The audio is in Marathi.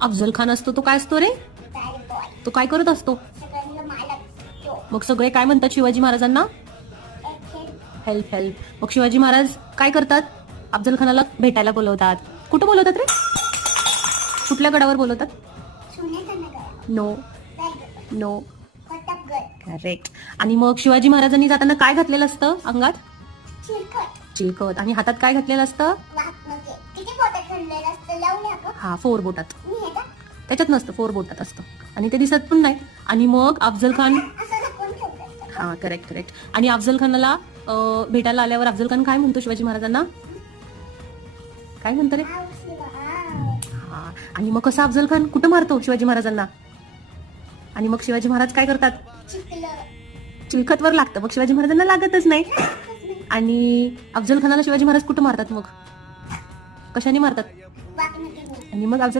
अफजल खान असतो तो काय असतो रे? तो काय करत असतो? मग सगळे काय म्हणतात शिवाजी महाराजांना? Help help. मग शिवाजी महाराज काय करतात? अफजल खानाला भेटायला बोलवतात. कुठं बोलवतात रे? कुठल्या गडावर बोलवतात? No no. करेक्ट. आणि मग शिवाजी महाराजांनी जाताना काय घातलेलं असतं अंगात? चिलखत. आणि हातात काय घातलेलं असतं? हा, 4 बोटात. त्याच्यात नसतं, 4 बोटात असतं आणि ते दिसत पण नाही. आणि मग अफजल खान, हा करेक्ट करेक्ट. आणि अफजल खानाला भेटायला आल्यावर अफजल खान काय म्हणतो शिवाजी महाराजांना? काय म्हणतो रे? हा. आणि मग कसं अफजल खान कुठं मारतो शिवाजी महाराजांना? आणि मग शिवाजी महाराज काय करतात? चिलखतवर लागतं. मग शिवाजी महाराजांना लागतच नाही. आणि अफजल खानाला शिवाजी महाराज कुठं मारतात? मग कशाने मारतात? आणि मग अफजल